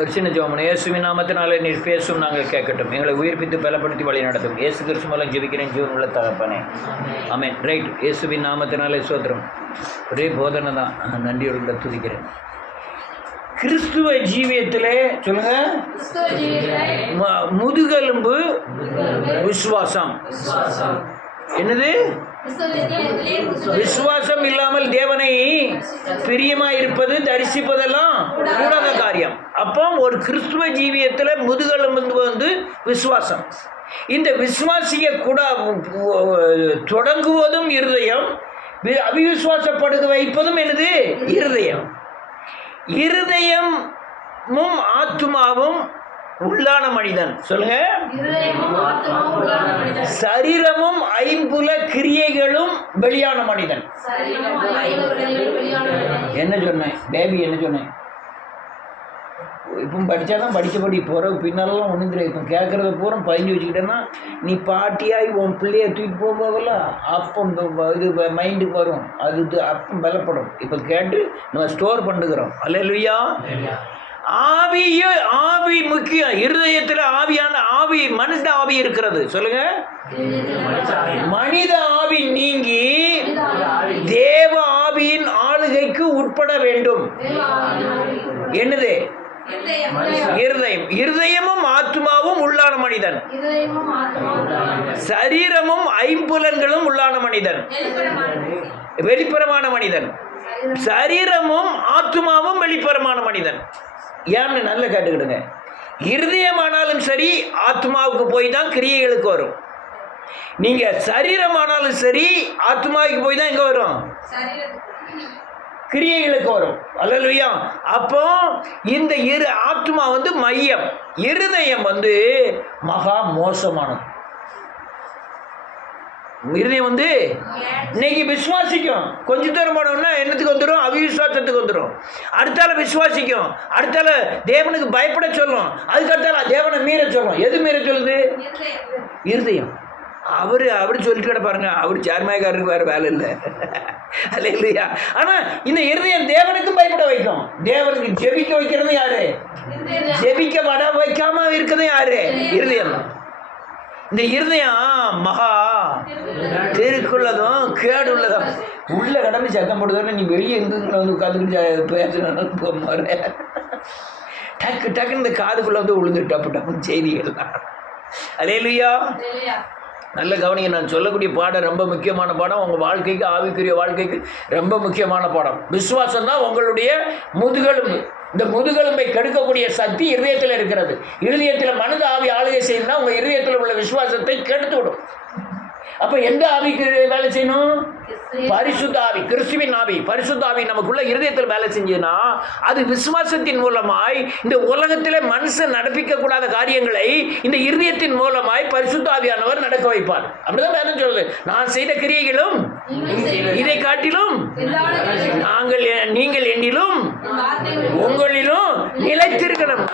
ஒரு சின்ன ஜெபம். இயேசுவின் நாமத்தினாலே நீர் பேசும் நாங்கள் கேட்கட்டும். எங்களை உயிர்ப்பித்து பலப்படுத்தி வழி நடத்தும். இயேசு கிறிஸ்து மூலம் ஜெபிக்கிறேன் ஜீவன் உள்ள தகப்பனே, ஆமென். ரைட். இயேசுவின் நாமத்தினாலே சோத்திரம். ஒரே போதனை தான், நன்றியோடு துதிக்கிறேன். கிறிஸ்துவ ஜீவியத்திலே சொல்லுங்க, முதுகெலும்பு விசுவாசம். என்னது? விசுவாசம் இல்லாமல் தேவனை பிரியமாயிருப்பது தரிசிப்பதெல்லாம் கூடாத காரியம். அப்போ ஒரு கிறிஸ்துவ ஜீவியத்தில் முதுகெலும்பு வந்து விசுவாசம். இந்த விசுவாசிய கூட தொடங்குவதும் இருதயம், அவிசுவாசப்படுக வைப்பதும் என்னது? இருதயம். இருதயமும் ஆத்துமாவும் உள்ளான மனிதன். சொல்லுங்க. சரீரமும் ஐம்புல கிரியைகளும் வெளியான மனிதன். என்ன சொன்னேன் பேபி? என்ன சொன்னேன்? இப்போ படித்தாதான் படித்தபடி போகிற பின்னாலெல்லாம் ஒன்றும் தெரியாது. இப்போ கேட்குறத பூரா பதிஞ்சு வச்சுக்கிட்டேன்னா நீ பாட்டியாகி உன் பிள்ளைய தூக்கி போகல, அப்போ இது மைண்டுக்கு வரும், அது அப்போ பலப்படும். இப்போ கேட்டு நம்ம ஸ்டோர் பண்ணுகிறோம். அல்லேலூயா. ஆவி முக்கியம். இருதயத்தில் ஆவியான ஆவி, மனித ஆவி இருக்கிறது. சொல்லுங்க. மனித ஆவி நீங்கி தேவ ஆவியின் ஆளுகைக்கு உட்பட வேண்டும். என்னது? இருதயம். இருதயமும் ஆத்மாவும் உள்ளான மனிதன். சரீரமும் ஐம்புலன்களும் உள்ளான மனிதன், வெளிப்புறமான மனிதன். சரீரமும் ஆத்மாவும் வெளிப்புறமான மனிதன். ஏன்னு நல்ல கேட்டுக்கிடுங்க. இருதயமானாலும் சரி ஆத்மாவுக்கு போய் தான் கிரியைகளுக்கு வரும். நீங்க சரீரமானாலும் சரி ஆத்மாவுக்கு போய் தான் எங்க வரும்? கிரியைகளுக்கு வரும். அல்லேலூயா. அப்போ இந்த ஆத்மா வந்து மையம், இருதயம் வந்து மகா மோசமானது. இருதயம் வந்து இன்னைக்கு விசுவாசிக்கும், கொஞ்ச தூரம் போனோம்னா என்னத்துக்கு வந்துடும்? அவிசுவாசத்துக்கு வந்துடும். அடுத்தால விசுவாசிக்கும், அடுத்தால தேவனுக்கு பயப்பட சொல்லும், அதுக்கடுத்தால தேவனை மீற சொல்லும். எது மீற சொல்லுது? இருதயம். அவரு சொல்லிட்டு கிட பாருங்க, அவர் சேர்மாய்க்காரருக்கு வேற வேலை இல்லை. அல்ல இல்லையா? ஆனா இந்த இருதயம் தேவனுக்கும் பயப்பட வைக்கும். தேவனுக்கு ஜெபிக்க வைக்கிறது யாரு? ஜெபிக்க வட வைக்காம இருக்கிறது யாரு? இருதயம். இந்த இருதயம் மகா தெருக்குள்ளதும் கேடு உள்ளதும். உள்ள கடமை சத்தம் போடுறதுன்னு நீ வெளியே இருந்து வந்து உட்காந்துக்கிட்டு பேசணும். டக்கு டக்குன்னு இந்த காதுக்குள்ள வந்து உளுந்து டப்பு டப்புன்னு செய்திகள் தான். அல்லேலூயா. நல்ல கவனிங்க. நான் சொல்லக்கூடிய பாடம் ரொம்ப முக்கியமான பாடம். உங்கள் வாழ்க்கைக்கு, ஆவிக்குரிய வாழ்க்கைக்கு ரொம்ப முக்கியமான பாடம். விசுவாசம் தான் உங்களுடைய முதுகெலும்பு. இந்த முதுகெலும்பை கெடுக்கக்கூடிய சக்தி இருதயத்தில் இருக்கிறது. இருதயத்தில் மனித ஆவி ஆளுகை செய்யணும்னா உங்கள் இருதயத்தில் உள்ள விசுவாசத்தை கெடுத்து விடும். அப்போ எந்த ஆவிக்கு வேலை செய்யணும்? பரிசுத்த ஆவி, கிறிஸ்துவின் ஆவி. பரிசுத்த ஆவி நமக்குள்ள இருதயத்தில் வேலை செஞ்சதுன்னா அது விசுவாசத்தின் மூலமாய் இந்த உலகத்திலே மனுஷன் நடப்பிக்க கூடாத காரியங்களை இந்த இருதயத்தின் மூலமாய் பரிசுத்த ஆவியானவர் நடக்க வைப்பார். அப்படிதான் வேதம் சொல்லுது. நான் செய்த கிரியைகளும் இதை காட்டிலும் நீங்கள் என்னிலும் உங்களிலும் நிலைத்திருக்கணும்.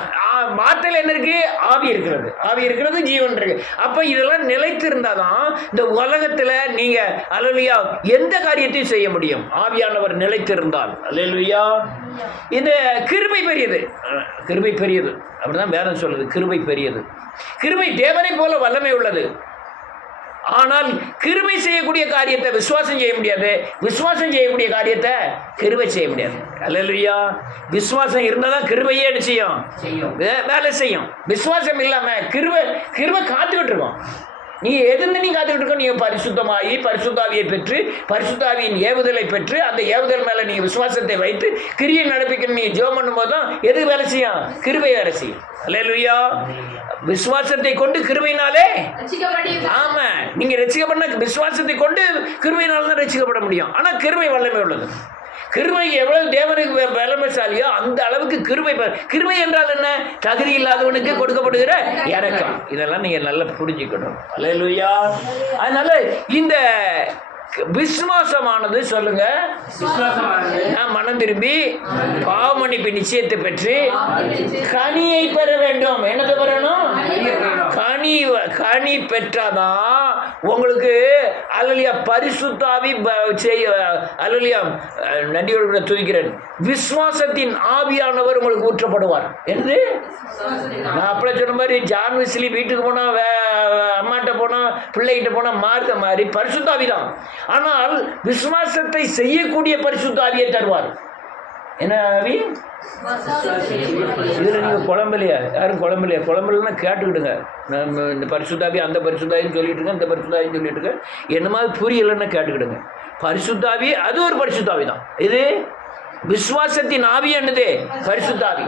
வார்த்தையில் என்ன இருக்கு? ஆவி இருக்கிறது. ஆவி இருக்கிறது, ஜீவன் இருக்கு. அப்ப இதெல்லாம் நிலைத்திருந்தாதான் இந்த உலகத்துல நீங்க அல்லேலூயா எந்த காரியத்தையும் செய்ய முடியும். ஆவியானவர் நிலைத்திருந்தால். அல்லேலூயா. இந்த கிருபை பெரியது. கிருபை பெரியது. அப்படிதான் வேதம் சொல்லுது. கிருபை பெரியது. கிருபை தேவனை போல வல்லமை உள்ளது. ஆனால் கிருபை செய்யக்கூடிய காரியத்தை விசுவாசம் செய்ய முடியாது. விசுவாசம் செய்யக்கூடிய காரியத்தை கிருபை செய்ய முடியாது. அல்லேலூயா. விசுவாசம் இருந்தால் தான் கிருபையே என்ன செய்யும்? வேலை செய்யும். விசுவாசம் இல்லாமல் கிருபை காத்துக்கிட்டு இருக்கோம். நீ எதிர்ந்து நீ காத்துக்கிட்டு இருக்க. நீ பரிசுத்தமாகி பரிசுத்தாவியை பெற்று பரிசுத்தாவியின் ஏவுதலை பெற்று அந்த ஏவுதல் மேலே நீ விசுவாசத்தை வைத்து கிரியை நடப்பிக்கணும். நீ ஜெபம் பண்ணும்போது தான் எது வேலை செய்யும்? கிருபை வேலை செய்யும். அல்லேலூயா. விசுவாசத்தை கொண்டு கிருபையினாலே. ஆமா, நீங்க ரட்சிக்கப்பட விசுவாசத்தை கொண்டு கிருபையினால தான் ரட்சிக்கப்பட முடியும். ஆனா கிருபை வல்லமை உள்ளது. கிருபை எவ்வளவு தேவனுக்கு வல்லமைசாலியோ அந்த அளவுக்கு கிருபை. கிருபை என்றால் என்ன? தகுதி இல்லாதவனுக்கு கொடுக்கப்படுகிற இரக்கம். இதெல்லாம் நீங்க நல்லா புரிஞ்சுக்கணும். அல்லேலூயா. அதனால இந்த விசுவாசமானது சொல்லுங்க, நான் மனம் திரும்பி பாவ மன்னிப்பு நிச்சயத்தை பெற்று கனியை பெற வேண்டும். என்னத்தை பெறணும்? கனி பெற்றாதான் உங்களுக்கு அல்லேலூயா பரிசுத்தாவி அல்லேலூயா நன்றியோடு துதிக்கிறேன். விசுவாசத்தின் ஆவியானவர் உங்களுக்கு ஊற்றப்படுவார். என்னது? நான் அப்பள சொன்ன மாதிரி ஜான் வெஸ்லி வீட்டுக்கு போனா அம்மாட்ட போனா பிள்ளைகிட்ட போனா மாறுத மாதிரி பரிசுத்தாவி தான். ஆனால் விசுவாசத்தை செய்யக்கூடிய பரிசுத்தாவியை தருவார். என்ன ஆவி? இதில் நீங்கள் குழம்பலையா? யாரும் குழம்பலையா? குழம்புலன்னா கேட்டுக்கிடுங்க. நம்ம இந்த பரிசுத்தாவி அந்த பரிசுத்தாவின்னு சொல்லிட்டு இருக்கேன், இந்த பரிசுத்தாவின்னு சொல்லிட்டு இருக்கேன். என்ன மாதிரி புரியலைன்னா கேட்டுக்கிடுங்க. பரிசுத்தாவி அது ஒரு பரிசுத்தாவி தான். இது விசுவாசத்தின் ஆவி என்னது? பரிசுத்தாவி.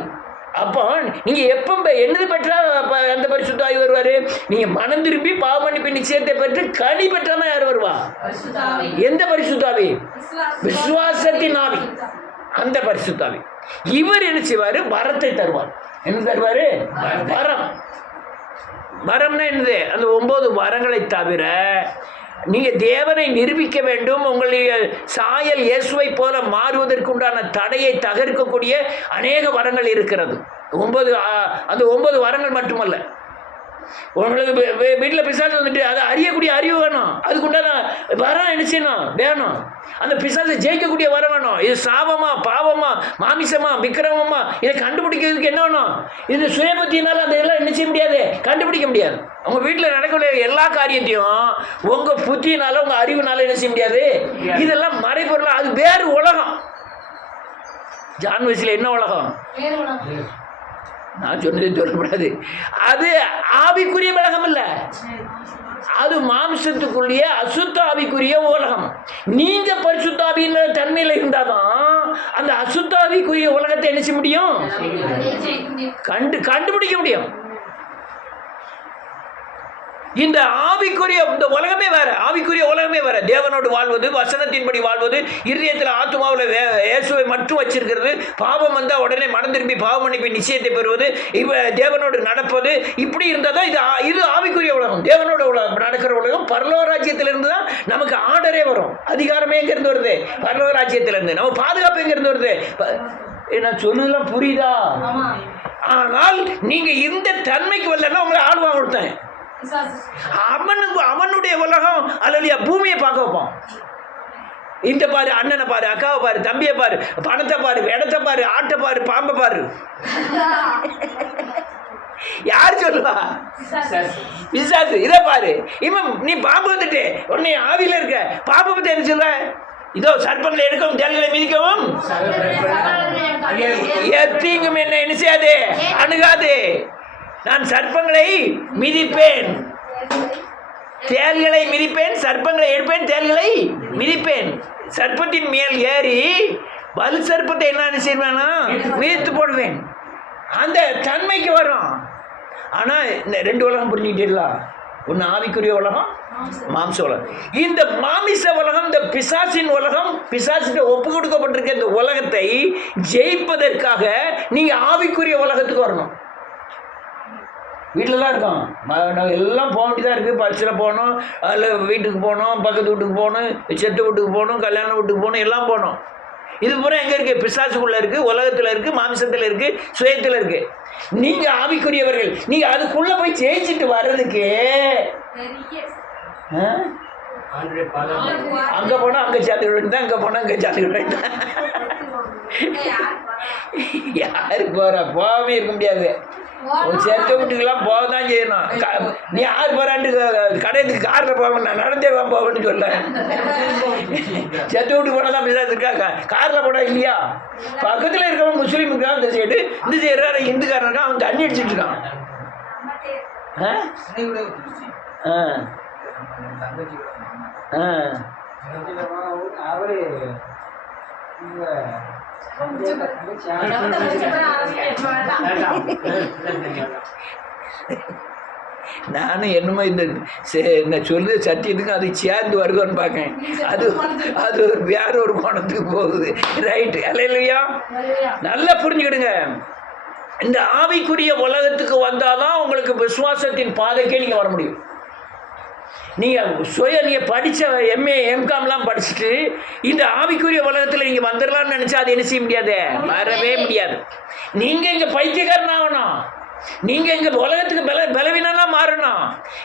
அப்போ நீங்க எப்ப என்னது பெற்றா அந்த பரிசுத்தாவி வருவாரு? நீங்க மனம் திரும்பி பாவ மன்னிப்பு நிச்சயத்தை பெற்று கனி பெற்றாதான் யார் வருவா? எந்த பரிசுத்தாவி? விசுவாசத்தின் ஆவி, அந்த பரிசுத்தாவி. இவர் என்ன செய்வாரு? வரத்தை தருவார். என்ன தருவாரு? வரம். வரம்னா என்னது? அந்த 9 வரங்களை தவிர நீங்க தேவனை நிரூபிக்க வேண்டும், உங்களுடைய சாயல் இயேசுவை போல மாறுவதற்குண்டான தடையை தகர்க்கக்கூடிய அநேக வரங்கள் இருக்கிறது. அந்த 9 வரங்கள் மட்டுமல்ல. உங்களுக்கு வீட்டில் பிசாசு வந்துட்டு அதை அறியக்கூடிய அறிவு வேணும். அதுக்குண்டான வரம் என்ன செய்யணும்? வேணும். அந்த பிசாசை ஜெயிக்கக்கூடிய வரம் வேணும். இது சாபமா, பாவமா, மாமிசமா, விக்கிரமமா, இதை கண்டுபிடிக்கிறதுக்கு என்ன வேணும்? இது சுயபத்தினால அந்த இதெல்லாம் என்ன செய்ய முடியாது, கண்டுபிடிக்க முடியாது. உங்க வீட்டில் நடக்கக்கூடிய எல்லா காரியத்தையும் உங்க புத்தியினால, உங்க அறிவுனால என்ன செய்ய முடியாது. இதெல்லாம் மறைபொருள். அது வேறு உலகம். ஜான் வெஸ்லி என்ன உலகம்? நான் சொன்னதே சொல்லக்கூடாது. அது ஆவிக்குரிய உலகம் இல்ல, அது மாம்சத்துக்குரிய அசுத்த ஆவிக்குரிய உலகம். நீங்க பரிசுத்தாவின் தன்மையில இருந்தாதான் அந்த அசுத்தாவிக்குரிய உலகத்தை என்ன செய்ய முடியும்? கண்டுபிடிக்க முடியும். இந்த ஆவிக்குரிய இந்த உலகமே வேற, ஆவிக்குரிய உலகமே வேற. தேவனோடு வாழ்வது, வசனத்தின்படி வாழ்வது, இருதயத்தில் ஆத்மாவில் இயேசுவை மட்டும் வச்சிருக்கிறது, பாவம் வந்தால் உடனே மனம் திரும்பி பாவ மன்னிப்பு நிச்சயத்தை பெறுவது, தேவனோடு நடப்பது, இப்படி இருந்தால் தான் இது ஆவிக்குரிய உலகம். தேவனோட உலகம் நடக்கிற உலகம். பரலோக ராஜ்யத்திலிருந்து தான் நமக்கு ஆர்டரே வரும். அதிகாரமே எங்கேருந்து வருது? பரலோக ராஜ்யத்திலிருந்து. நம்ம பாதுகாப்பு எங்கேருந்து வருது? நான் சொல்லுதெல்லாம் புரியுதா? ஆனால் நீங்க இந்த தன்மைக்கு வரலன்னா உங்களை ஆழ்வாங்க கொடுத்தேன். அவனுடைய உலகம் அல்லையா, பூமியை பார்க்க வைப்பான். இந்த பாரு, அண்ணனை பாரு, அக்காவை பாரு, தம்பியை பாரு, பணத்தை பாரு, இடத்தை பாரு, ஆட்டை பாரு, பாம்பை பாரு. யார் சொல்லுவா? பிசாசு. இதை பாரு. இவன் நீ பாம்பு வந்துட்டு உன்னை ஆவியில இருக்க பாம்பை பத்தி என்ன சொல்ற? இதோ சர்ப்பங்களை எடுக்கவும், தேள்களை மிதிக்கவும், எத்தீங்கும் என்ன செய்யாது, அணுகாது. நான் சர்ப்பங்களை மிதிப்பேன், தேள்களை மிதிப்பேன், சர்ப்பங்களை எடுப்பேன், தேள்களை மிதிப்பேன். சர்ப்பத்தின் மேல் ஏறி வலு சர்ப்பத்தை என்ன செய்வேனா மிதித்து போடுவேன். அந்த தன்மைக்கு வரும். ஆனால் இந்த 2 உலகம் புரிஞ்சுக்கிட்டீங்களா? ஒன்று ஆவிக்குரிய உலகம், மாம்ச உலகம். இந்த மாமிச உலகம், இந்த பிசாசின் உலகம், பிசாசிட்ட ஒப்பு கொடுக்கப்பட்டிருக்க இந்த உலகத்தை ஜெயிப்பதற்காக நீங்க ஆவிக்குரிய உலகத்துக்கு வரணும். வீட்டிலலாம் இருக்கோம், எல்லாம் போக வேண்டியதாக இருக்குது. பரிசில் போகணும், அதில் வீட்டுக்கு போகணும், பக்கத்து வீட்டுக்கு போகணும், செட்டு வீட்டுக்கு போகணும், கல்யாண வீட்டுக்கு போகணும், எல்லாம் போகணும். இது பூரா எங்கே இருக்குது? பிசாசுக்குள்ளே இருக்குது, உலகத்தில் இருக்குது, மாமிசத்தில் இருக்குது, சுயத்தில் இருக்குது. நீங்கள் ஆவிக்குரியவர்கள். நீங்கள் அதுக்குள்ளே போய் ஜெயிச்சுட்டு வர்றதுக்கு அங்கே போனால் அங்கே சேர்த்துக்கிட்டு வேண்டியதான், அங்கே போனால் அங்கே சேர்த்துக்கிட்டு வேண்டியதான். யாருக்கு போகிறா? போகவே இருக்க முடியாது. சேர்த்த வீட்டுக்கெல்லாம் போக தான் செய்யணும். நீ யார் போறான்ட்டு கடைக்கு காரில் போவேன், நான் நடந்தே போவேன்னு சொல்ல. சேர்த்த வீட்டுக்கு போனால் தான் பிசாசு இருக்கா? காரில் போனால் இல்லையா? பக்கத்தில் இருக்கவன் முஸ்லீம் இருக்கான் இந்த சைடு, இந்த சைடு இந்துக்காரன் இருக்கான், அவன் தண்ணி அடிச்சுட்டு இருக்கான். அவரு நானும் என்னமோ இந்த சொல்லு சத்தியத்துக்கு அது சேர்ந்து வருதுன்னு பார்க்கேன். அது வேற ஒரு கோணத்துக்கு போகுது. ரைட்டு, அல்லேலூயா. நல்லா புரிஞ்சுக்கிடுங்க. இந்த ஆவிக்குரிய உலகத்துக்கு வந்தாதான் உங்களுக்கு விசுவாசத்தின் பாதைக்கே நீங்க வர முடியும். நீங்கள் படித்த எம்ஏ எம்காம்லாம் படிச்சுட்டு இந்த ஆவிக்குரிய உலகத்தில் நீங்கள் வந்துடலாம்னு நினச்சா அது என்ன செய்ய முடியாது, வரவே முடியாது. நீங்கள் இங்கே பைத்தியக்காரன் ஆகணும். நீங்க இங்க உலகத்துக்கு பலவீனனா மாறணும்.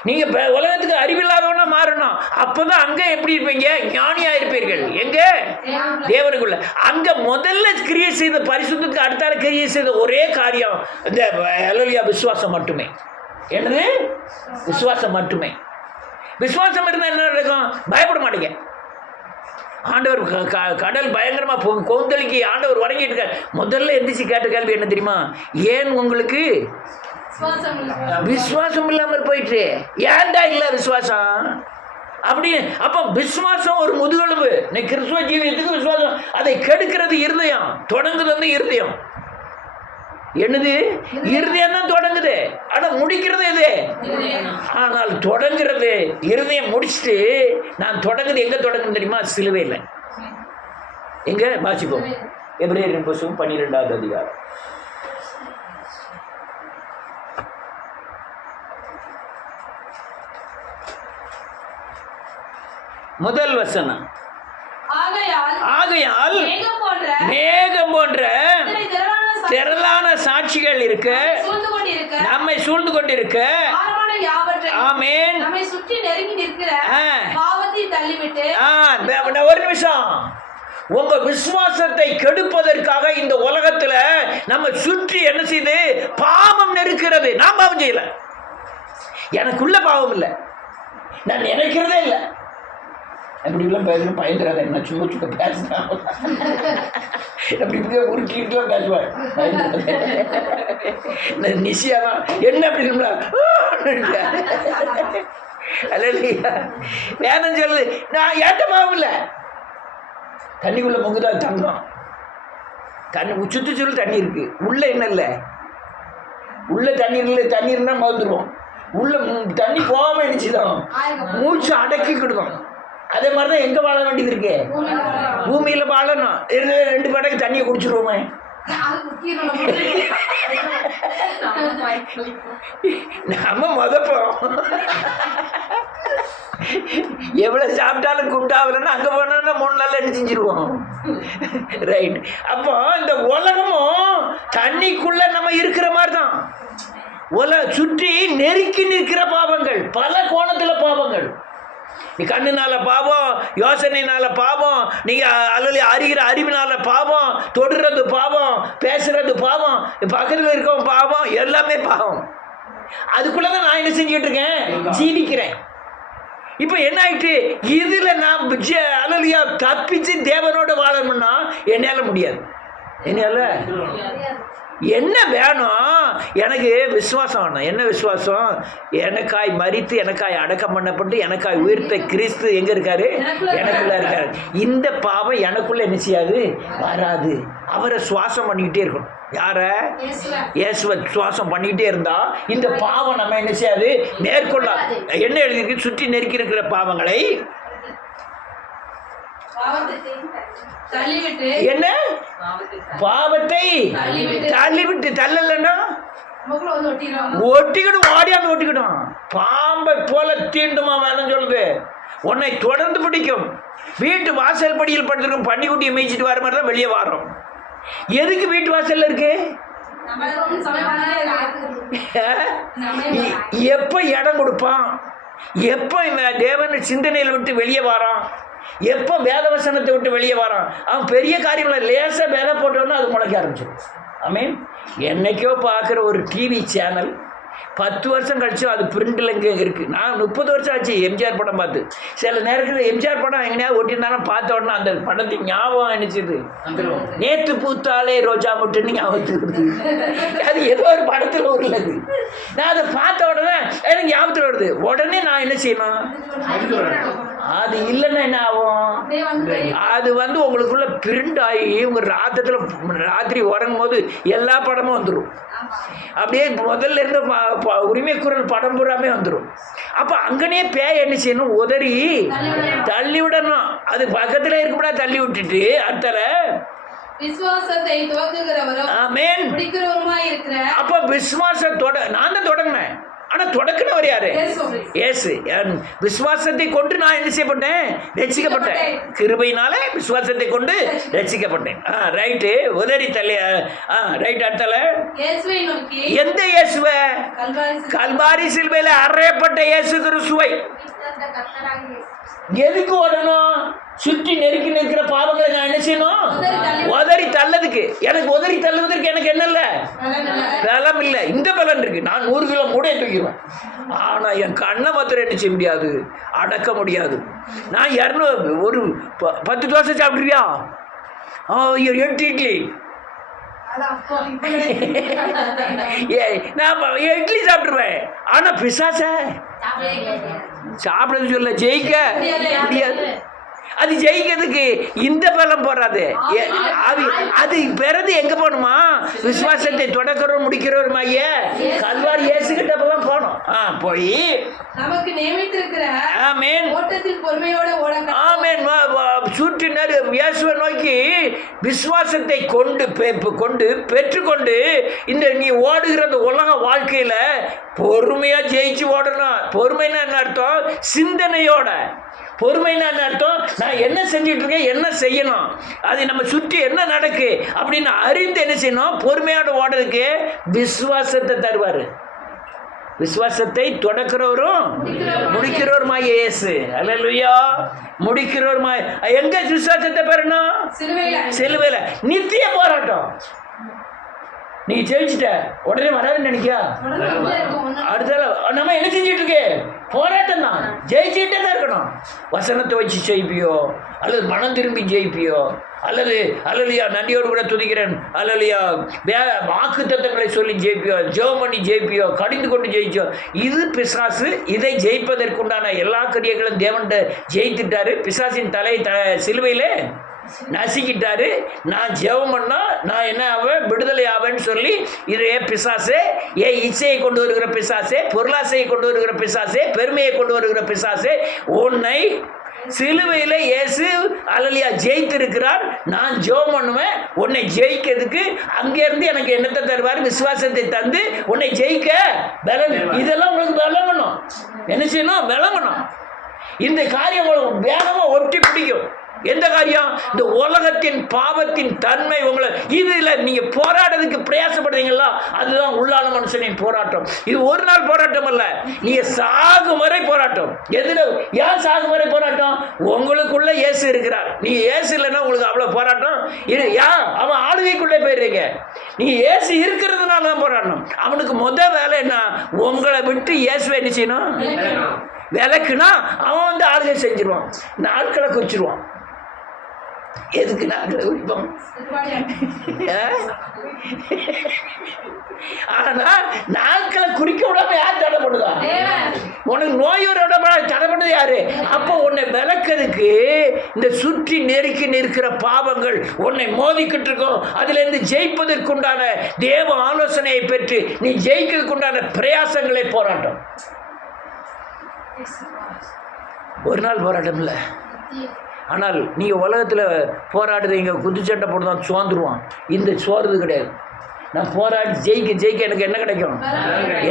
நீங்க உலகத்துக்கு அறிவில்லாதவனா மாறணும். அப்பதான் அங்க எப்படி இருப்பீங்க? ஞானியா இருப்பீர்கள். எங்க? தேவனுக்குள்ள. அங்க முதல்ல கிரியை செய்த பரிசுத்தத்துக்கு அடுத்தால கிரியை செய்த ஒரே காரியம் இந்த ஹல்லேலூயா விசுவாசம் மட்டுமே. என்னது? விசுவாசம் மட்டுமே. விசுவாசம் இருந்தா என்ன நடக்கும்? பயப்பட மாட்டீங்க. ஆண்டவர் கடல் பயங்கரமா கொந்தளிக்கு ஆண்டவர் வணங்கிட்டு இருக்கார். முதல்ல எந்திரிச்சு கேட்ட கேள்வி என்ன தெரியுமா? ஏன் உங்களுக்கு விசுவாசம் இல்லாமல் போயிட்டு? ஏன்டா இல்ல விசுவாசம் அப்படின்னு. அப்ப விசுவாசம் ஒரு முதுகெலும்பு. கிறிஸ்துவ ஜீவியத்துக்கு விசுவாசம் அதை கெடுக்கிறது இருதயம். தொடங்குது வந்து இருதயம். என்னது? இருதயம் தான் தொடங்குது. ஆனா முடிக்கிறது எது? ஆனால் தொடங்குறது இருதயம். முடிச்சுட்டு நான் தொடங்குது எங்க தொடங்குது தெரியுமா? சிலுவையில். எங்க? வாசிப்போம். எபிரேயரின் புத்தகம் 12வது அதிகாரம். முதல் வசனம். ஆகையால் மேகம் போன்ற திரளான சாட்சிகள் இருக்க, நம்மை சூழ்ந்து கொண்டிருக்க, ஆமென், நம்மை சுற்றி நெருங்கி நிற்கிற பாவத்தை தள்ளிவிட்டு. ஒரு நிமிஷம். உங்க விசுவாசத்தை கெடுப்பதற்காக இந்த உலகத்துல நம்ம சுற்றி என்ன செய்து பாவம் நெருக்கிறது. நான் பாவம் செய்யல, எனக்குள்ள பாவம் இல்லை, நான் நினைக்கிறதே இல்லை. அப்படிலாம் பேசணும். பயந்துடாத, என்ன சும்மா சும்மா பேசுறேன். அப்படி இப்படியே உருட்டிட்டுலாம் பேசுவேன். நிச்சயமா என்ன அப்படி வேதம் சொல்லுது, நான் ஏட்ட பாவம் இல்லை. தண்ணிக்குள்ள முங்குதா தங்கம். தண்ணி சுற்றி சொல்லி தண்ணி இருக்கு. உள்ள என்ன இல்லை? உள்ள தண்ணீர் இல்லை. தண்ணீர்னா மறந்துடுவோம். உள்ள தண்ணி போகாம நினைச்சுதான் மூச்சு அடக்கிக்கிடுவோம். அதே மாதிரிதான் எங்க வாழ வேண்டியது இருக்கு? பூமியில வாழணும். 2 படகு தண்ணியை குடிச்சிருவோமே. நம்ம மதப்போம். எவ்வளவு சாப்பிட்டாலும் குண்டாகலன்னா அங்க போனா 3 நாள் என்ன செஞ்சிருவோம். ரைட். அப்போ இந்த உலகமும் தண்ணிக்குள்ள நம்ம இருக்கிற மாதிரி தான். சுற்றி நெருக்கி நிற்கிற பாவங்கள், பல கோணத்துல பாவங்கள். நீ கண்ணுனால பாவம், யோசனைனால பாவம், நீங்க அறிகிற அறிவினால பாவம், தொடுறது பாவம், பேசுறது பாவம், பக்கத்தில் இருக்கவன் பாவம், எல்லாமே பாவம். அதுக்குள்ளதான் நான் என்ன செஞ்சுட்டு இருக்கேன்? ஜீவிக்கிறேன். இப்ப என்ன ஆயிட்டு? இதுல நான் அலலியா தப்பிச்சு தேவனோட வாழணும்னா என்னால முடியாது. என்னால என்ன வேணும்? எனக்கு விசுவாசம் வேணும். என்ன விசுவாசம்? எனக்காய் மரித்து, எனக்காய் அடக்கம் பண்ணப்பட்டு, எனக்காய் உயிர்த்த கிறிஸ்து எங்க இருக்காரு? எனக்குள்ள இருக்காரு. இந்த பாவம் எனக்குள்ள என்ன செய்யாது? வராது. அவரை சுவாசம் பண்ணிக்கிட்டே இருக்கணும். யார? இயேசுவை சுவாசம் பண்ணிக்கிட்டே இருந்தா இந்த பாவம் நம்ம என்ன செய்யாது? மேற்கொள்ள. என்ன எழுதிருக்கு? சுற்றி நெருக்கி இருக்கிற பாவங்களை என்ன? பாவத்தை தள்ளிவிட்டு. தள்ளலன்னா ஒட்டிக்கிடும். ஓடியாந்து ஒட்டிக்கிடும். பாம்பை போல தீண்டுமா வேணும் சொல்லுது. உன்னை தொடர்ந்து பிடிக்கும். வீட்டு வாசல் படியில் படுத்திருக்கும் பன்னிக்குட்டியை மேய்ச்சிட்டு வர மாதிரி தான் வெளியே வரோம். எதுக்கு வீட்டு வாசல்ல இருக்கு? எப்ப இடம் கொடுப்பான்? எப்ப தேவன் சிந்தனையில் விட்டு வெளியே வரான்? எப்போ வேதவசனத்தை விட்டு வெளியே வரான்? அவன் பெரிய காரியம் லேசாக வேலை போட்டோன்னா அது முளைக்க ஆரம்பிச்சிடும். ஐ மீன், என்னைக்கோ பார்க்குற ஒரு டிவி சேனல் 10 வருஷம் கழிச்சு அது பிரிண்டில் எங்கே இருக்குது. நான் 30 வருஷம் ஆச்சு எம்ஜிஆர் படம் பார்த்து. சில நேரத்தில் எம்ஜிஆர் படம் எங்கேயாவது ஒட்டியிருந்தாலும் பார்த்த உடனே அந்த படத்துக்கு ஞாபகம் அனுப்பிச்சிது. நேற்று பூத்தாலே ரோஜா முட்டுன்னு ஞாபகத்துக்கு. அது ஏதோ ஒரு படத்தில் உள்ளது. நான் அதை பார்த்த உடனே எனக்கு ஞாபகத்தில் வருது. உடனே நான் என்ன செய்யணும்? அது இல்லைன்னா என்ன ஆகும்? அது உங்களுக்குள்ள பிரிண்ட் ஆகி உங்க ராத்திரி உறங்கும் போது எல்லா படமும் வந்துடும். அப்படியே முதல்ல இருந்து உரிமை குரல் படம் பூராமே வந்துடும். அப்ப அங்கனே பேய் என்ன செய்யணும்? உதறி தள்ளி விடணும். அது பக்கத்துல இருக்கக்கூடாது. தள்ளி விட்டுட்டு அடுத்தல விசுவாசத்தை துவக்குகிறவரும் ஆமென் முடிக்கிறவருமாய் இருக்கிற. அப்ப விசுவாசத்தோட நான் தான் தொடங்கினேன். ஆனா தொடக்கினவர் யாரு? இயேசு. இயேசு. என் விசுவாசத்தை கொண்டு நான் என்ன செய்யப்பட்டேன்? ரட்சிக்கப்பட்டேன். கிருபையினாலே விசுவாசத்தை கொண்டு ரட்சிக்கப்பட்டேன். ரைட்டு. உதறி தள்ளி ரைட். அடுத்தல இயேசுவை நோக்கி, எந்த இயேசுவை? கல்வாரி கல்வாரி சிலுவையில அறையப்பட்ட இயேசு கிறிஸ்துவை. எதுக்கு ஓடணும்? சுற்றி நெருக்கி நிற்கிற பாவங்களை நான் என்ன செய்யணும்? உதறி தள்ளதுக்கு. எனக்கு உதறி தள்ளுவதற்கு எனக்கு என்ன இல்லை? பலம் இல்லை. இந்த பலன் இருக்கு. நான் 100 கிலோ மூடைய தூக்கிடுவேன். ஆனா என் கண்ணை மாத்திரம் என்ன செய்ய முடியாது? அடக்க முடியாது. நான் 200 ஒரு 10 தோசை சாப்பிடுவியா? 8 இட்லி. நான் இட்லி சாப்பிடுவேன். ஆனா பிசாச சாப்பிட சொல்ல ஜெயிக்க முடியாது. அது ஜெயிக்கிறதுக்கு இந்த பலம் போறாது. அது பிறகு எங்க போகணுமா? விசுவாசத்தை தொடக்கிறோம் முடிக்கிறோருமாய கல்வாரி இயேசுகிட்ட போலாம் போனோம். போய் நமக்கு நியமித்திருக்கிற ஆமென் ஓட்டத்தில் பொறுமையோட ஓட ஆமென் சுற்றினர் இயேசுவை நோக்கி விசுவாசத்தை கொண்டு பெற்றுக்கொண்டு இந்த நீ ஓடுகிற அந்த உலக வாழ்க்கையில பொறுமையா ஜெயிச்சு ஓடணும். பொறுமைன்னா என்ன அர்த்தம்? சிந்தனையோட. பொறுமைன்னா என்ன அர்த்தம்? நான் என்ன செஞ்சுட்டு இருக்கேன், என்ன செய்யணும், அது நம்ம சுற்றி என்ன நடக்கு அப்படின்னு அறிந்து என்ன செய்யணும்? பொறுமையோட ஓடுறதுக்கு விசுவாசத்தை தருவார். விசுவாசத்தை தொடக்கிறவரும் முடிக்கிறவருமாய் இயேசு. அல்லேலூயா. முடிக்கிறவருமாய். எங்க விசுவாசத்தை பெறணும்? சிலுவையில. நித்திய போராட்டம். நீ ஜெயிச்சுட்ட உடனே வராதுன்னு நினைக்கியா? அடுத்த நம்ம என்ன செஞ்சுட்டு இருக்கு? போராட்டம் தான். ஜெயிச்சுட்டே தான் இருக்கணும். வசனத்தை வச்சு ஜெயிப்பியோ, அல்லது மனம் திரும்பி ஜெயிப்பியோ, அல்லது அல்லலியா நன்றியோடு கூட துதிக்கிறேன் அல்லலியா வாக்கு தத்தங்களை சொல்லி ஜெயிப்பியோ, ஜெபம் பண்ணி ஜெயிப்பியோ, கடிந்து கொண்டு ஜெயிச்சோ, இது பிசாசு. இதை ஜெயிப்பதற்குண்டான எல்லா கிரியைகளும் தேவன்கிட்ட ஜெயித்துட்டாரு. பிசாசின் சிலுவையிலே நசுக்கிட்டாரு. நான் ஜெபம் பண்ணா நான் என்ன ஆவேன்? விடுதலை ஆவேன்னு சொல்லி இதே பிசாசே, இச்சையை கொண்டு வருகிற பிசாசே, பொருளாசையை கொண்டு வருகிற பிசாசே, பெருமையை கொண்டு வருகிற பிசாசே, உன்னை சிலுவையில் இயேசு அல்லேலூயா ஜெயித்திருக்கிறார். நான் ஜெபம் பண்ணுவேன் உன்னை ஜெயிக்கிறதுக்கு. அங்கேருந்து எனக்கு என்னத்தை தருவார்? விசுவாசத்தை தந்து உன்னை ஜெயிக்க பலம். இதெல்லாம் உங்களுக்கு விளங்கணும். என்ன செய்யணும்? விளங்கணும். இந்த காரியம் உங்களுக்கு வேகமாக ஒட்டி பிடிக்கும். எந்த காரியம்? இந்த உலகத்தின் பாவத்தின் தன்மை உங்களை இதில் நீங்கள் போராடுறதுக்கு பிரயாசப்படுறீங்களா? அதுதான் உள்ளான மனுஷனின் போராட்டம். இது ஒரு நாள் போராட்டம் அல்ல, நீங்கள் சாகும் வரை போராட்டம். எதில் ஏன் சாகும் வரை போராட்டம்? உங்களுக்குள்ள இயேசு இருக்கிறார். நீங்கள் இயேசு இல்லைன்னா உங்களுக்கு அவ்வளோ போராட்டம் இது. அவன் ஆளுகைக்குள்ளே போயிடுறீங்க. நீங்கள் இயேசு இருக்கிறதுனால தான் போராடணும். அவனுக்கு வேலை என்ன? உங்களை விட்டு இயேசுவை என்ன செய்யணும்? விளக்குனா அவன் ஆளுகை செஞ்சிருவான். நாட்களை குறிச்சிருவான். எதுக்கு நாட்களை குறிப்போம்? ஆனா நாட்களை குறிக்க விடாம யார் தடை பண்ணுதா? உனக்கு நோயோட தடை பண்ணது யாரு? அப்போ உன்னை விளக்கிறதுக்கு இந்த சுற்றி நெருக்கி நிற்கிற பாவங்கள் உன்னை மோதிக்கிட்டு இருக்கும். அதுல இருந்து ஜெயிப்பதற்குண்டான தேவ ஆலோசனையை பெற்று நீ ஜெயிக்கிறதுக்குண்டான பிரயாசங்களை போராட்டம். ஒரு நாள் போராட்டம் இல்லை. ஆனால் நீங்கள் உலகத்தில் போராடுறீங்க, குத்துச்சண்டை போட்டு தான் சோர்ந்துருவான். இந்த சோர்றது கிடையாது. நான் போராடி ஜெயிக்க எனக்கு என்ன கிடைக்கும்?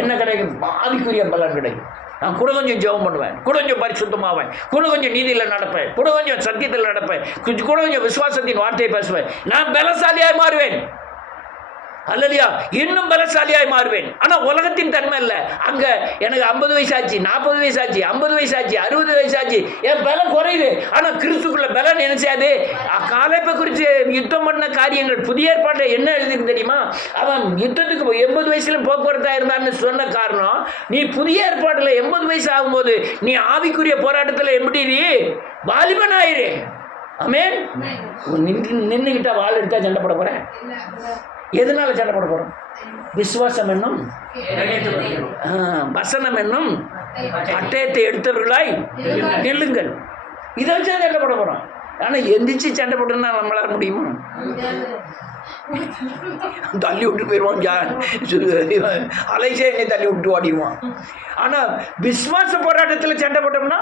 என்ன கிடைக்கும்? ஆவிக்குரிய பலன் கிடைக்கும். நான் கூட கொஞ்சம் ஜெபம் பண்ணுவேன், கூட கொஞ்சம் பரிசுத்தமாவேன், கூட கொஞ்சம் நீதியில் நடப்பேன், கூட கொஞ்சம் சத்தியத்தில் நடப்பேன், கூட கொஞ்சம் விசுவாசத்தின் வார்த்தையை பேசுவேன். நான் பலசாலியாய் மாறுவேன். அல்லையா? இன்னும் பலசாலியாய் மாறுவேன். ஆனால் உலகத்தின் தன்மை இல்லை. அங்கே எனக்கு 50 வயசாச்சு, 40 வயசாச்சு, 50 வயசாச்சு, 60 வயசாச்சு, என் பலம் குறையுது. ஆனால் கிறிஸ்துக்குள்ள பலன் என்ன செய்யாது? காலேப்பை குறித்து யுத்தம் பண்ண காரியங்கள் புதிய ஏற்பாட்டில் என்ன எழுதிருக்கு தெரியுமா? அவன் யுத்தத்துக்கு 80 வயசுல போக்குவரத்தாக இருந்தான்னு சொன்ன காரணம், நீ புதிய ஏற்பாட்டில் 80 வயசு ஆகும்போது நீ ஆவிக்குரிய போராட்டத்தில் எப்படி நீ வாலிபன் ஆயிரு. ஆமென். நின்றுகிட்டா வாள் எடுத்தா சண்டை போட போகிறேன். எதனால சண்டை போட போகிறோம்? விசுவாசம் என்னும் வசனம் என்னும் பட்டயத்தை எடுத்தவர்களாய் நில்லுங்கள். இதை வச்சு சண்டை போட போகிறோம். ஆனால் எந்திரிச்சு சண்டை போட்டுன்னா நம்மளால முடியுமா? தள்ளி விட்டு போயிடுவான். அலைசே என்னை தள்ளி விட்டு ஓடிடுவான். ஆனால் விசுவாச போராட்டத்தில் சண்டை போட்டோம்னா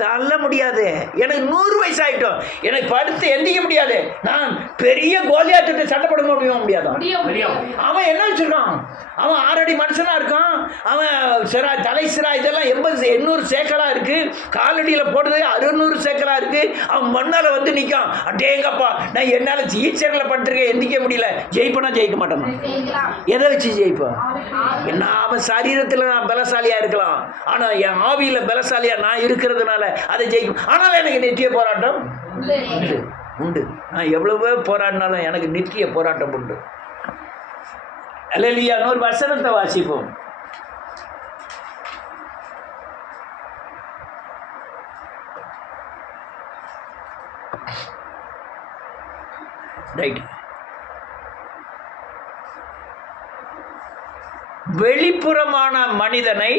தள்ள முடியாது. எனக்கு 100 வயசு ஆயிட்டோம், எனக்கு படுத்து எந்திக்க முடியாது. நான் பெரிய கோலியாத்திட்ட சண்டை போட முடியாது. அவன் என்ன வச்சிருக்கான்? அவன் 6 அடி மனுஷனா இருக்கான். அவன் சிரா, தலை சிரா இதெல்லாம் 80-800 சேக்கலா இருக்கு. காலடியில் போடுறது 600 சேக்கலா இருக்கு. அவன் மண்ணால வந்து நிற்கான். அடேங்கப்பா, நான் என்னால் ஈச்சரில் படுத்துருக்கேன், எந்திக்க முடியல. ஜெயிப்பனா ஜெயிக்க மாட்டான்? எதை வச்சு ஜெயிப்பான்? நான் அவன் சரீரத்தில் நான் பலசாலியா இருக்கலாம், ஆனா என் ஆவியில பலசாலியா நான் இருக்கிறதுனால அதை ஜெயிக்கும். ஆனால் எனக்கு நித்திய போராட்டம் உண்டு. நான் எவ்வளவோ போராடினாலும் எனக்கு நித்திய போராட்டம் உண்டு. அல்லேலூயா. ஒரு வசனத்தை வாசிப்போம். ரைட். வெளிப்புறமான மனிதனை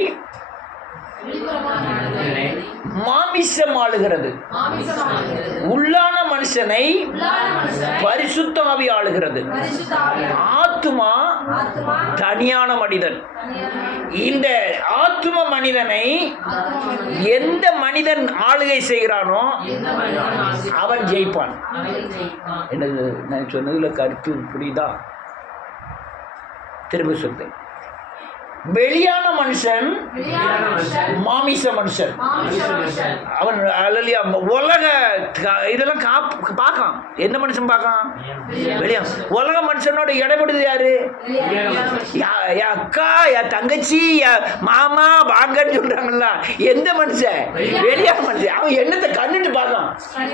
மாமிசம் ஆளுகிறது, உள்ளான மனுஷனை பரிசுத்த ஆவி ஆளுகிறது. ஆத்துமா தனியான மனிதன். இந்த ஆத்தும மனிதனை எந்த மனிதன் ஆளுகை செய்கிறானோ அவன் ஜெயிப்பான். என்னது நான் சொன்னதுல கருத்து புரியுதா? திரும்ப சொல்றேன். வெளியான மனுஷன் மாமிச மனுஷன். அவன் அல்லையா உலக இதெல்லாம் பார்க்கான். எந்த மனுஷன் பார்க்கான்? வெளியா. உலக மனுஷனோட இடைப்படுது யாரு? என் அக்கா, என் தங்கச்சி, என் மாமா வாங்கன்னு சொல்றாங்கல்ல, எந்த மனுஷன்? வெளியான மனுஷன். அவன் என்னத்தை கண்ணுட்டு பார்க்கான்?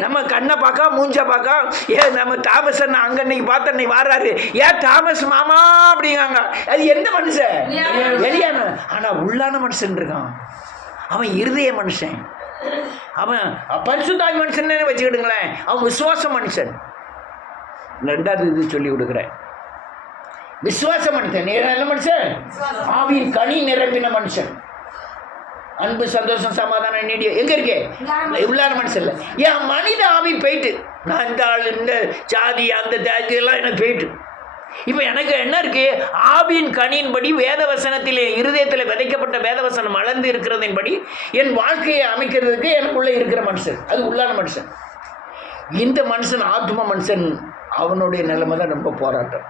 நம்ம கண்ணை பார்க்கா, மூஞ்ச பார்க்கா. ஏன் நம்ம தாமஸ் அண்ணா அங்க இன்னைக்கு பார்த்த இன்னைக்கு வர்றாரு, ஏன் தாமஸ் மாமா அப்படிங்காங்க. அது எந்த மனுஷன்? வெளியான. ஆனா உள்ளான மனுஷன் இருக்கான், அவன் இருதய மனுஷன். அவன் பரிசுத்தாவி மனுஷன் வச்சுக்கிடுங்களேன். அவன் விசுவாச மனுஷன். 2வது இது சொல்லி கொடுக்குறேன். விசுவாச மனுஷன் என்ன மனுஷன்? ஆவியின் கனி நிரம்பின மனுஷன். அன்பு, சந்தோஷம், சமாதானம், நீடிய எங்க இருக்கே? உள்ளான மனுஷன் இல்லை. என் மனித ஆவி போயிட்டு, நான் இந்த ஆள், இந்த ஜாதி, அந்த ஜாதி எல்லாம் எனக்கு போயிட்டு, இப்போ எனக்கு என்ன இருக்கு? ஆவியின் கனியின்படி வேதவசனத்தில் இருதயத்தில் விதைக்கப்பட்ட வேதவசனம் வளர்ந்து இருக்கிறதின்படி என் வாழ்க்கையை அமைக்கிறதுக்கு எனக்குள்ள இருக்கிற மனுஷன், அது உள்ளான மனுஷன். இந்த மனுஷன் ஆத்ம மனுஷன். அவனுடைய நிலைமை தான் ரொம்ப போராட்டம்.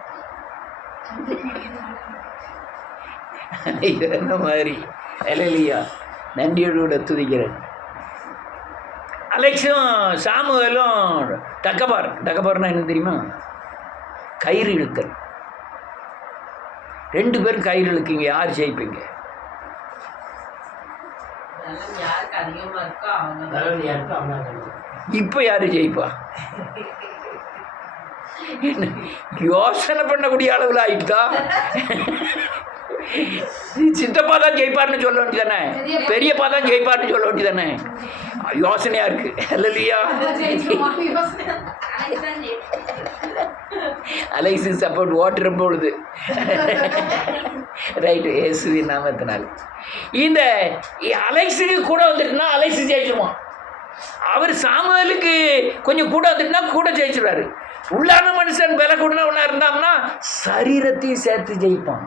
என்ன மாதிரி அல்லேலூயா. நன்றியோடு துதிக்கிறேன். அலெக்ஸும் சாமுவேலும் தக்கபார்னா என்ன தெரியுமா? கயிறு இழுத்தல். 2 பேரும் கயிறு இழுக்கீங்க, யார் ஜெயிப்பீங்க? இப்ப யாரு ஜெயிப்பா? யோசனை பண்ணக்கூடிய அளவில் ஆயிட்டா. சித்தப்பா தான் ஜெயிப்பார்னு சொல்ல வேண்டியதானே, பெரியப்பா தான் ஜெயிப்பார்னு சொல்ல வேண்டியதானே. யோசனையா இருக்கு. அல்லேலூயா. அலெக்ஸு சப்போர்ட் ஓட்டுற பொழுது ரைட்டு, இயேசுவின் நாமத்தினால். இந்த அலெக்ஸுக்கு கூட வந்துட்டுனா அலெக்ஸு ஜெயிச்சுருவான். அவர் சாமுவேலுக்கு கொஞ்சம் கூட வந்துட்டுனா கூட ஜெயிச்சுருவாரு. உள்ளான மனுஷன் விலை கூடனா ஒன்றா இருந்தாங்கன்னா சரீரத்தையும் சேர்த்து ஜெயிப்பான்.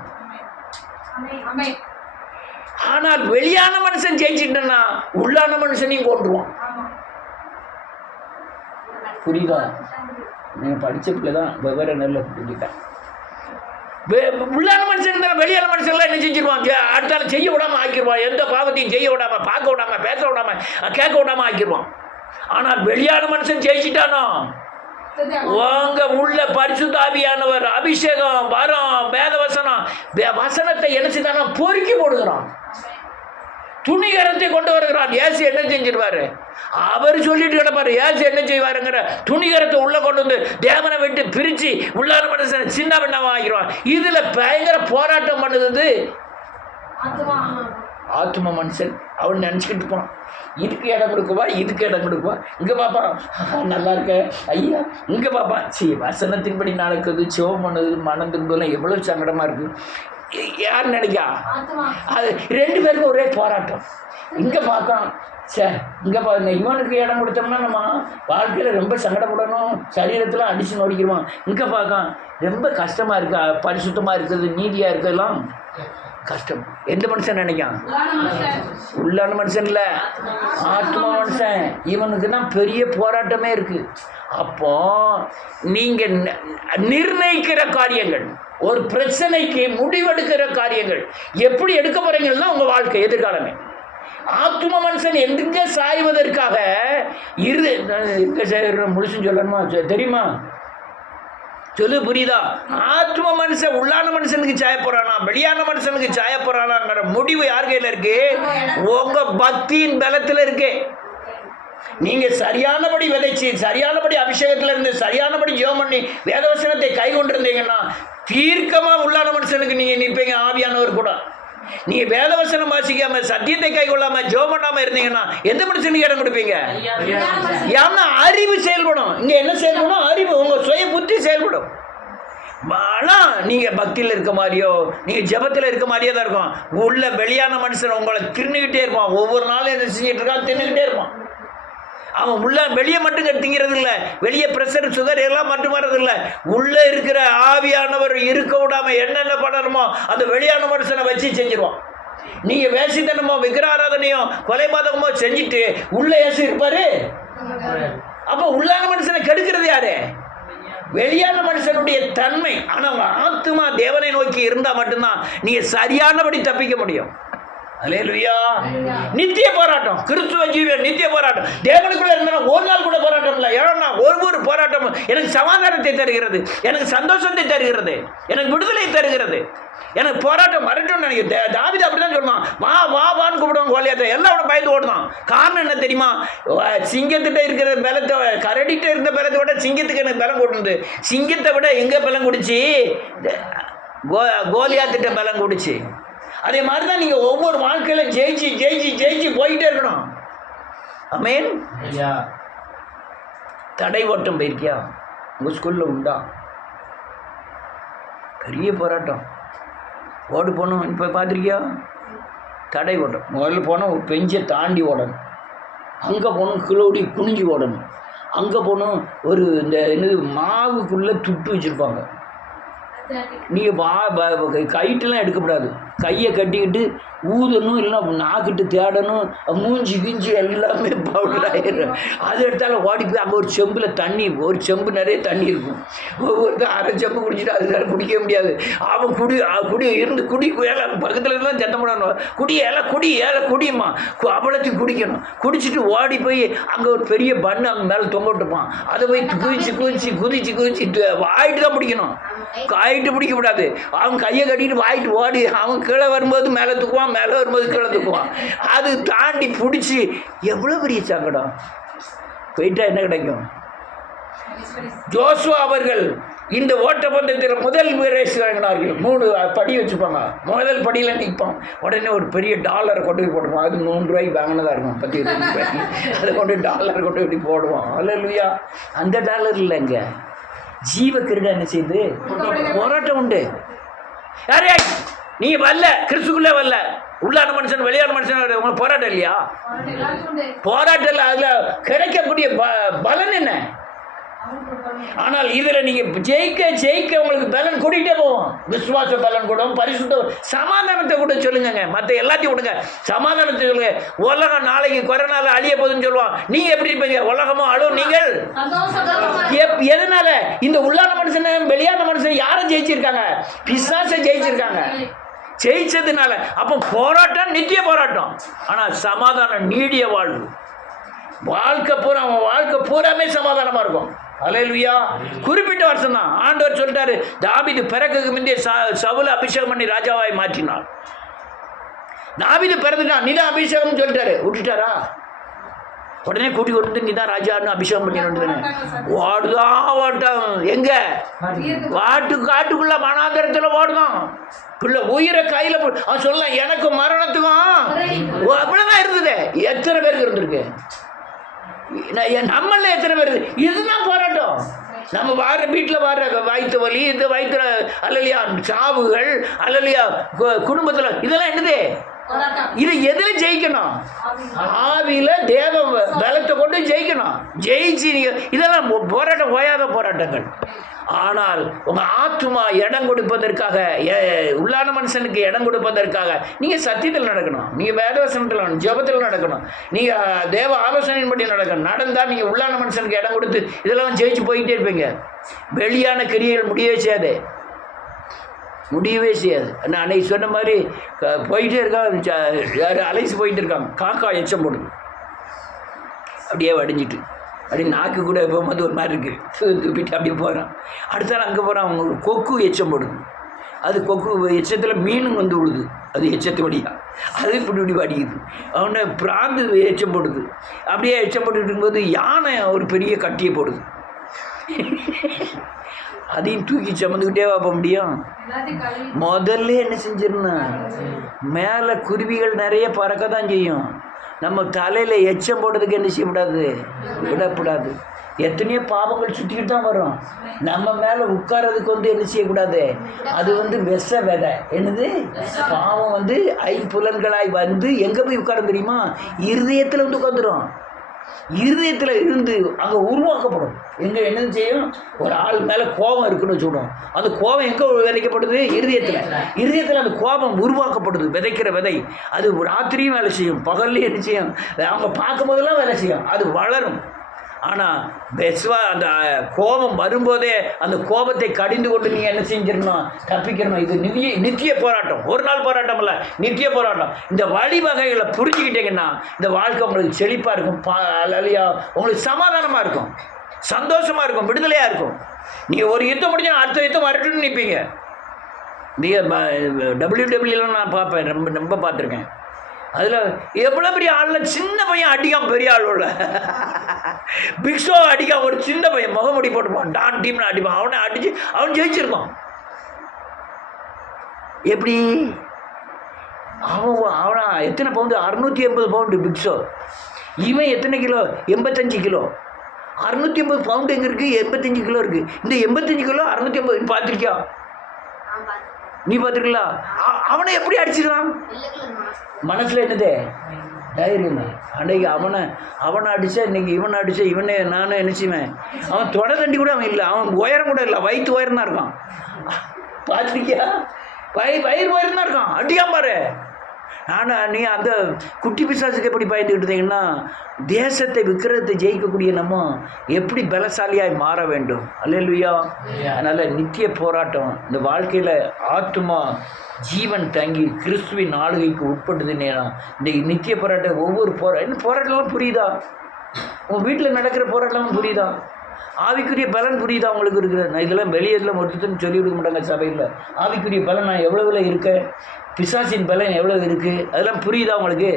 ஆனால் வெளியான மனுஷன் ஜெயிச்சுட்டா உள்ளான மனுஷனையும் கொண்டுருவான். புரியுதா? நீங்கள் படித்த பிள்ளை தான் வெவ்வேறு நல்ல புரிஞ்சுட்டேன். உள்ளான மனுஷன் இருந்தாலும் வெளியான மனுஷன்லாம் என்ன செஞ்சிருவான்? அடுத்தாலும் செய்ய விடாமல் ஆக்கிடுவான். எந்த பாவத்தையும் செய்ய விடாமல், பார்க்க விடாமல், பேச விடாமல், கேட்க விடாமல் ஆக்கிடுவான். ஆனால் வெளியான மனுஷன் ஜெயிச்சிட்டானோ உங்க உள்ள பரிசுத்தாவியானவர் அபிஷேகம், வரம், வேத வசனம், வசனத்தை என்ன செய்தானா பொறுக்கி போடுகிறான். துணிகரத்தை கொண்டு வருகிறான். ஏசு என்ன செஞ்சிருவாரு? அவர் சொல்லிட்டு கிடப்பாரு. ஏசு என்ன செய்வாருங்கிற துணிகரத்தை உள்ள கொண்டு வந்து தேவனை விட்டு பிரிச்சு உள்ளான மனுஷன் சின்ன பண்ணாம ஆகிடுவான். இதுல பயங்கர போராட்டம் பண்ணுது ஆத்ம மனுஷன். அவன் நினச்சிக்கிட்டு போனான், இதுக்கு இடம் கொடுக்குவா, இதுக்கு இடம் கொடுக்குவா. இங்கே பாப்பா நல்லா இருக்க ஐயா, இங்கே பாப்பா வசனத்தின்படி நடக்குது, சிவம் பண்ணுது, மனம் திரும்பலாம் எவ்வளோ சங்கடமாக இருக்குது. யார் நினைக்கா? அது 2 பேருக்கும் ஒரே போராட்டம். இங்கே பார்க்கலாம் சே இங்கே பாருங்க, இவனுக்கு இடம் கொடுத்தோம்னா நம்ம வாழ்க்கையில் ரொம்ப சங்கடப்படணும், சரீரத்தில் அடித்து நொடிக்கிறோம். இங்கே பார்க்க ரொம்ப கஷ்டமாக இருக்கா, பரிசுத்தமாக இருக்குது, நீதியாக இருக்கிறதுலாம் கஷ்டம். எந்த மனுஷன் நினைக்கான்? உள்ளான மனுஷன் இல்லை, ஆத்மா மனுஷன். இவனுக்கு தான் பெரிய போராட்டமே இருக்குது. அப்போ நீங்கள் நிர்ணயிக்கிற காரியங்கள், ஒரு பிரச்சனைக்கு முடிவெடுக்கிற காரியங்கள் எப்படி எடுக்க போகிறீங்கன்னா உங்கள் வாழ்க்கை எதிர்காலமே. ஆத்ம மனுஷன் எங்க சாய்வதற்காக முழுசுன்னு சொல்லணுமா? தெரியுமா? சொல்லு, புரியுதா? ஆத்ம மனுஷன் உள்ளான மனுஷனுக்கு சாய போறானா, வெளியான மனுஷனுக்கு சாய போறானாங்கிற முடிவு யார் கையில இருக்கு? உங்க பக்தியின் பலத்துல இருக்கு. நீங்க சரியானபடி விதைச்சு, சரியானபடி அபிஷேகத்துல இருந்து, சரியானபடி ஜெபம் பண்ணி வேதவசனத்தை கை கொண்டிருந்தீங்கன்னா தீர்க்கமா உள்ளான மனுஷனுக்கு நீங்க நிற்பீங்க. ஆவியானவர் கூட நீங்க வேதவசனம் வாசிக்காம, சத்தியத்தை கை கொள்ளாம, ஜெபம் பண்ணாம இருந்தீங்கன்னா எந்த மனுஷனுக்கு இடம் கொடுப்பீங்க? ஏன்னா அறிவு செயல்படும். இங்க என்ன செயல்படும்? அறிவு, உங்க சுய புத்தி செயல்படும். ஆனால் நீங்கள் பக்தியில் இருக்க மாதிரியோ, நீங்கள் ஜபத்தில் இருக்க மாதிரியே தான் இருக்கும். உள்ள வெளியான மனுஷன் உங்களை தின்னுக்கிட்டே இருப்பான். ஒவ்வொரு நாளும் என்ன செஞ்சுட்டு இருக்கான்? தின்னுக்கிட்டே இருப்பான். அவன் உள்ள வெளியே மட்டும் திங்கிறது இல்லை, வெளியே ப்ரெஷர் சுகர் எல்லாம் மட்டும் வர்றது இல்லை. உள்ளே இருக்கிற ஆவியானவர் இருக்க விடாமல் என்னென்ன பண்ணணுமோ அந்த வெளியான மனுஷனை வச்சு செஞ்சிருவான். நீங்கள் வேசித்தனமோ விக்கிராராதனையோ கொலைபாதகமோ செஞ்சுட்டு உள்ளே ஏசி இருப்பாரு. அப்போ உள்ளான மனுஷனை கெடுக்கிறது யாரு? வெளியான மனுஷனுடைய தன்மை. ஆனால் அவங்க ஆத்துமா தேவனை நோக்கி இருந்தால் மட்டும்தான் நீங்கள் சரியானபடி தப்பிக்க முடியும். அல்லேலூயா. நித்திய போராட்டம், கிறிஸ்துவ ஜீவன் நித்திய போராட்டம். தேவனுக்குள்ள இருந்தா ஒரு நாள் கூட போராட்டம் இல்லை. ஏன்னா ஒவ்வொரு போராட்டமும் எனக்கு சமாதானத்தை தருகிறது, எனக்கு சந்தோஷத்தை தருகிறது, எனக்கு விடுதலை தருகிறது. எனக்கு போராட்டம் வரட்டும் நினைக்க. தாவீது அப்படிதான் சொல்லுவான், வா வா வான்னு கூப்பிடுவாங்க கோலியாத்தை. எல்லாம் பயந்து ஓடுதான். காரணம் என்ன தெரியுமா? சிங்கத்திட்ட இருக்கிற பலத்தை, கரடிட்ட இருந்த பலத்தை விட சிங்கத்துக்கு எனக்கு பலம் கொடுத்து, சிங்கத்தை விட எங்கே பலம் குடிச்சு? கோலியாத்திட்ட பலம் குடிச்சு. அதே மாதிரி தான் நீங்கள் ஒவ்வொரு வாழ்க்கையில் ஜெயிச்சு ஜெயிச்சு ஜெயிச்சு போயிட்டே இருக்கணும். ஆமென். தடை ஓட்டம் போயிருக்கியா? உங்கள் ஸ்கூலில் உண்டா? பெரிய போராட்டம். ஓடு போகணும். இப்போ பார்த்துருக்கியா? தடை ஓட்டம். முதல்ல போனால் ஒரு பெஞ்சை தாண்டி ஓடணும். அங்கே போகணும் கிலோடி குனிஞ்சி ஓடணும். அங்கே போகணும் ஒரு இந்த என்னது மாவுக்குள்ளே துட்டு வச்சுருப்பாங்க. நீங்கள் கைட்டெல்லாம் எடுக்கக்கூடாது. கையை கட்டிக்கிட்டு ஊதணும், இல்லைன்னா நாக்கிட்டு தேடணும். மூஞ்சி கிஞ்சி எல்லாமே பவுடர் ஆகிடும். அது எடுத்தாலும் ஓடி போய் அங்கே ஒரு செம்பில் தண்ணி, ஒரு செம்பு நிறைய தண்ணி இருக்கும். ஒவ்வொருத்தர் அரை செம்பு குடிச்சிட்டு அதுக்காக குடிக்க முடியாது. அவன் குடி இருந்து குடி ஏழை பக்கத்தில் இருந்தால் சத்தம் போடணும். ஏழை குடியுமா அவ்வளோத்தையும் குடிக்கணும். குடிச்சிட்டு ஓடி போய் அங்கே ஒரு பெரிய பண்ணு அங்கே மேலே தொங்க விட்டுப்பான். அதை போய் குதிச்சு வாயிட்டு தான் பிடிக்கணும். காயிட்டு பிடிக்கக்கூடாது. அவன் கையை கட்டிட்டு வாயிட்டு ஓடி அவன் கீழே வரும்போது மேலே தூக்குவான், மேலே வரும்போது கீழே தூக்குவான். அது தாண்டி பிடிச்சி எவ்வளோ பெரிய சங்கடம். போயிட்டா என்ன கிடைக்கும்? ஜோசுவா அவர்கள் இந்த ஓட்டப்பந்தயத்தில் முதல் ரேஸ் வாங்கினார்கள். 3 படி வச்சுப்பாங்க. முதல் படியில் நிற்பான். உடனே ஒரு பெரிய டாலரை கொண்டு போய் போட்டுருவான். அது 3 ரூபாய்க்கு வாங்கினதாக இருக்கும், 10 ரூபாய்க்கு. அதை கொண்டு டாலரை கொண்டு போய் போடுவான். அல்லேலூயா. அந்த டாலர் இல்லைங்க, ஜீவ கிருட என்ன செய்யுது? போராட்டம் உண்டு. யாரே நீங்க வரல, கிறிஸ்துக்குள்ளே வரல, உள்ளான மனுஷன் வெளியான மனுஷன் உங்களுக்கு போராட்டம் இல்லையா? போராட்டம் இல்லை. அதில் கிடைக்கக்கூடிய பலன் என்ன? ஆனால் இதில் நீங்கள் ஜெயிக்க உங்களுக்கு பலன் கூட்டிகிட்டே போவோம். விசுவாச பலன் கூட, பரிசுத்த சமாதானத்தை கூட சொல்லுங்க. மற்ற எல்லாத்தையும் விடுங்க, சமாதானத்தை சொல்லுங்க. உலகம் நாளைக்கு கொரோனால அழிய போகுதுன்னு சொல்லுவான். நீங்க எப்படி இருப்பீங்க? உலகமும் அழும், நீங்கள் எதனால? இந்த உள்ளான மனுஷன் வெளியான மனுஷன் யாரும் ஜெயிச்சிருக்காங்க? பிசாசை ஜெயிச்சிருக்காங்க. ஜெயிச்சதுனால அப்போ போராட்டம் நித்திய போராட்டம். ஆனால் சமாதானம் நீடிய வாழ்வு. வாழ்க்கை பூராமே சமாதானமா இருக்கும். அல்லேலூயா. குறிப்பிட்ட வருஷம் தான் ஆண்டவர் சொல்லிட்டாரு, தாவீது பிறகுக்கு முந்தைய சவுல அபிஷேகம் பண்ணி ராஜாவாய் மாற்றினார். தாவீது பிறந்துட்டான், நீதான் அபிஷேகம் சொல்லிட்டாரு. விட்டுட்டாரா? உடனே கூட்டி கொண்டு நீதான் ராஜான்னு அபிஷேகம் பண்ணி ஓடுதான். எங்க? காட்டுக்குள்ள மனாந்தரத்துல ஓடுதான். பிள்ளை உயிரை கையில போட்டு அவன் சொல்லலாம், எனக்கு மரணத்துக்கும் அப்படிதான் இருந்தது. எத்தனை பேருக்கு இருந்திருக்கு? நம்மள எத்தனை பேர்? இதுதான் போராட்டம். நம்ம வீட்டில் வயிற்று வலி, இந்த வயிற்றுல அல்லலையா சாவுகள், அல்லலையா குடும்பத்தில், இதெல்லாம் என்னது? போராட்டம். இதை எதுல ஜெயிக்கணும்? ஆவியில தேவ பலத்தை கொண்டு ஜெயிக்கணும். ஜெயிச்சு நீங்க இதெல்லாம் போராட்டம், ஓயாத போராட்டங்கள். ஆனால் உங்க ஆத்துமா இடம் கொடுப்பதற்காக, உள்ளான மனுஷனுக்கு இடம் கொடுப்பதற்காக நீங்க சத்தியத்தில் நடக்கணும், நீங்க வேதவசனத்தில் ஜெபத்தில் நடக்கணும், நீங்க தேவ ஆலோசனையின்படி நடக்கணும். நடந்தா நீங்க உள்ளான மனுஷனுக்கு இடம் கொடுத்து இதெல்லாம் ஜெயிச்சு போயிட்டே இருப்பீங்க. வெளியான கிரியைகள் முடியவே செய்யாது, முடியவே செய்யாது. நான் அன்னைக்கு சொன்ன மாதிரி போயிட்டே இருக்காங்க, யார் அலைசி போயிட்டு இருக்காங்க, காக்கா எச்சம் போடுது அப்படியே வடிஞ்சிட்டு, அப்படியே நாக்கு கூட போகும்போது ஒரு மாதிரி இருக்குது, துப்பிட்டு அப்படியே போகிறான். அடுத்த நாள் அங்கே போகிறான், அவங்க கொக்கு எச்சம் போடுது, அது கொக்கு எச்சத்தில் மீனும் வந்து விழுது, அது எச்சத்து வழியாக அது இப்படி வடிக்குது. அவனை பிராந்து எச்சம் போடுது, அப்படியே எச்சம் போட்டுட்டு இருக்கும்போது யானை ஒரு பெரிய கட்டியை போடுது. அதையும் தூக்கி சுமந்துக்கிட்டே போக முடியும்? முதல்ல என்ன செஞ்சிடணும், மேலே குருவிகள் நிறைய பறக்க தான் செய்யும், நம்ம தலையில் எச்சம் போடுறதுக்கு என்ன செய்யக்கூடாது, விடக்கூடாது. எத்தனையோ பாவங்கள் சுற்றிக்கிட்டு தான் வரும், நம்ம மேலே உட்கார்றதுக்கு வந்து என்ன செய்யக்கூடாது, அது வந்து விஷ விதை. என்னது பாவம் வந்து ஐம்புலன்களாய் வந்து எங்கே போய் உட்கார தெரியுமா, இருதயத்தில் வந்து உட்காந்துரும். இருதயத்தில் இருந்து அங்கே உருவாக்கப்படும். எங்கே என்ன செய்யும், ஒரு ஆள் மேலே கோபம் இருக்குன்னு சொல்லுவோம், அந்த கோபம் எங்கே விதைக்கப்படுது, இருதயத்தில். இருதயத்தில் அந்த கோபம் உருவாக்கப்படுது, விதைக்கிற விதை. அது ராத்திரியும் வேலை செய்யும், பகல்லையும் என்ன செய்யும், அவங்க பார்க்கும் போதெல்லாம் வேலை செய்யும், அது வளரும். ஆனால் அந்த கோபம் வரும்போதே அந்த கோபத்தை கடிந்து கொண்டு நீங்கள் என்ன செஞ்சிடணும், தப்பிக்கணும். இது நித்திய போராட்டம், ஒரு நாள் போராட்டம் இல்லை, நித்திய போராட்டம். இந்த வழிவகைகளை புரிஞ்சுக்கிட்டீங்கன்னா இந்த வாழ்க்கை உங்களுக்கு செழிப்பாக இருக்கும், இல்லையா, உங்களுக்கு சமாதானமாக இருக்கும், சந்தோஷமாக இருக்கும், விடுதலையாக இருக்கும். நீங்கள் ஒரு யுத்தம் முடிஞ்சால் அடுத்த யுத்தம் வரட்டுன்னு நிற்பீங்க. நீங்கள் WWலாம் நான் பார்ப்பேன், ரொம்ப பார்த்துருக்கேன். அதில் எவ்வளோ பெரிய ஆள்ல சின்ன பையன் அடிக்காம பெரிய ஆளோட பிக்ஸோ அடிக்காம ஒரு சின்ன பையன் முகமுடி போட்டுப்பான், டான் டீம்னு அடிப்பான், அவனை அடிச்சு அவன் ஜெயிச்சிருக்கான். எப்படி அவனா எத்தனை பவுண்டு, 680 பவுண்டு பிக்ஸோ. இவன் எத்தனை கிலோ, 85 கிலோ. 680 பவுண்டு எங்கே இருக்குது, 85 கிலோ இருக்குது. இந்த 85 கிலோ 680 பார்த்துருக்கியா, நீ பார்த்துருக்கலாம்? அவனை எப்படி அடிச்சிடலாம், மனசில் என்னது தைரியம். அன்றைக்கி அவனை அடித்தா இன்றைக்கி இவனை அடித்தா இவனே நானும் நினச்சிவேன். அவன் தொட தண்டி கூட அவன் இல்லை, அவன் உயரம் கூட இல்லை, வயிற்று உயரம் தான் இருக்கான். பார்த்துருக்கியா, வயிறு உயரம் தான் இருக்கான், அடிக்காம பாரு. ஆனால் நீ அந்த குட்டி பிசாசுக்கு எப்படி பயந்துக்கிட்டு இருந்தீங்கன்னா, தேசத்தை விக்கிரத்தை ஜெயிக்கக்கூடிய நம்ம எப்படி பலசாலியாய் மாற வேண்டும். அல்லேலூயா. அதனால் நித்திய போராட்டம். இந்த வாழ்க்கையில் ஆத்துமா ஜீவன் தங்கி கிறிஸ்துவின் ஆளுகைக்கு உட்பட்டதுன்னா இந்த நித்திய போராட்டம், ஒவ்வொரு போராட்டம்லாம் புரியுதா, உங்கள் வீட்டில் நடக்கிற போராட்டம்லாம் புரியுதா, ஆவிக்குரிய பலன் புரியுதா உங்களுக்கு இருக்கிற. நான் இதெல்லாம் வெளியெல்லாம் ஒருத்தன்னு சொல்லி கொடுக்க மாட்டாங்க சபையில். ஆவிக்குரிய பலன் நான் எவ்வளோவில் இருக்கேன், பிசாசின் பலன் எவ்வளோ இருக்குது, அதெல்லாம் புரியுதா உங்களுக்கு,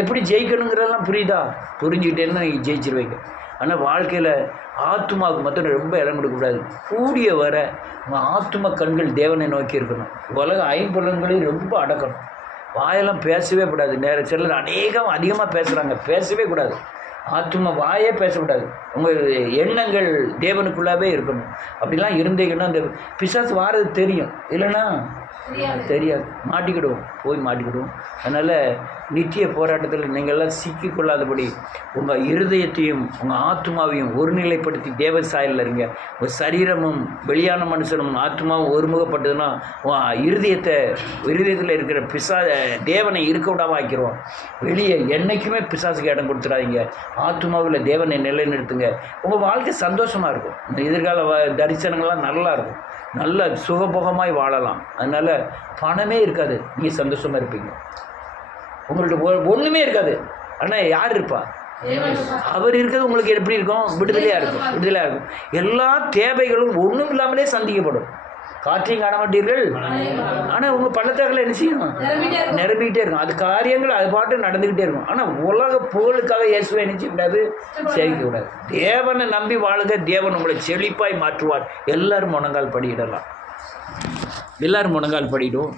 எப்படி ஜெயிக்கணுங்கிறதெல்லாம் புரியுதா, புரிஞ்சுக்கிட்டேன்னு நீங்கள் ஜெயிச்சிருவீங்க. ஆனால் வாழ்க்கையில் ஆத்துமாவுக்கு மட்டும் ரொம்ப இடம் கொடுக்கக்கூடாது. கூடிய வர உங்கள் ஆத்தும கண்கள் தேவனை நோக்கி இருக்கணும். உலக ஐம்புலன்களையும் ரொம்ப அடக்கணும். வாயெல்லாம் பேசவே கூடாது. சிலர் அதிகமாக பேசுகிறாங்க, பேசவே கூடாது. ஆத்தும வாயே பேசக்கூடாது. உங்கள் எண்ணங்கள் தேவனுக்குள்ளாவே இருக்கணும். அப்படிலாம் இருந்தீங்கன்னா அந்த பிசாசு வாரது தெரியும், இல்லைன்னா தெரியாது, மாட்டிக்கிடுவோம். அதனால் நித்திய போராட்டத்தில் நீங்கள்லாம் சிக்கிக்கொள்ளாதபடி உங்கள் இருதயத்தையும் உங்கள் ஆத்மாவையும் ஒருநிலைப்படுத்தி தேவ சாயலில் இருங்க. உங்கள் சரீரமும் வெளியான மனுஷனும் ஆத்மாவும் ஒருமுகப்பட்டதுன்னா இருதயத்தில் இருக்கிற தேவனை இருக்க விடாமல் ஆக்கிடுவோம். வெளியே என்றைக்குமே பிசாசுக்கு இடம் கொடுத்துடாதீங்க. ஆத்மாவில் தேவனை நிலைநிறுத்துங்க. உங்கள் வாழ்க்கை சந்தோஷமாக இருக்கும். இந்த எதிர்கால தரிசனங்கள்லாம் நல்லா இருக்கும். நல்ல சுகபோகமாய் வாழலாம். அதனால் பணமே இருக்காது, நீங்கள் சந்தோஷமாக இருப்பீங்க. உங்கள்கிட்ட ஒன்றுமே இருக்காது, ஆனால் யார் இருப்பா, அவர் இருக்கிறது உங்களுக்கு எப்படி இருக்கும், விடுதலையாக இருக்கும். எல்லா தேவைகளும் ஒன்றும் இல்லாமலே சந்திக்கப்படும். காற்றையும் காண மாட்டீர்கள், ஆனால் உங்கள் பள்ளத்தாக்கில் என்ன செய்யணும், நிரம்பிக்கிட்டே இருக்கும். அது காரியங்கள் அது பாட்டு நடந்துக்கிட்டே இருக்கும். ஆனால் உலக புகழுக்காக இயேசுவை என்ன செய்யக்கூடாது, செய்யக்கூடாது. தேவனை நம்பி வாழுங்க, தேவன் உங்களை செழிப்பாய் மாற்றுவார். எல்லாரும் முழங்கால் படியிடலாம். எல்லாரும் முழங்கால் படிடுவோம்.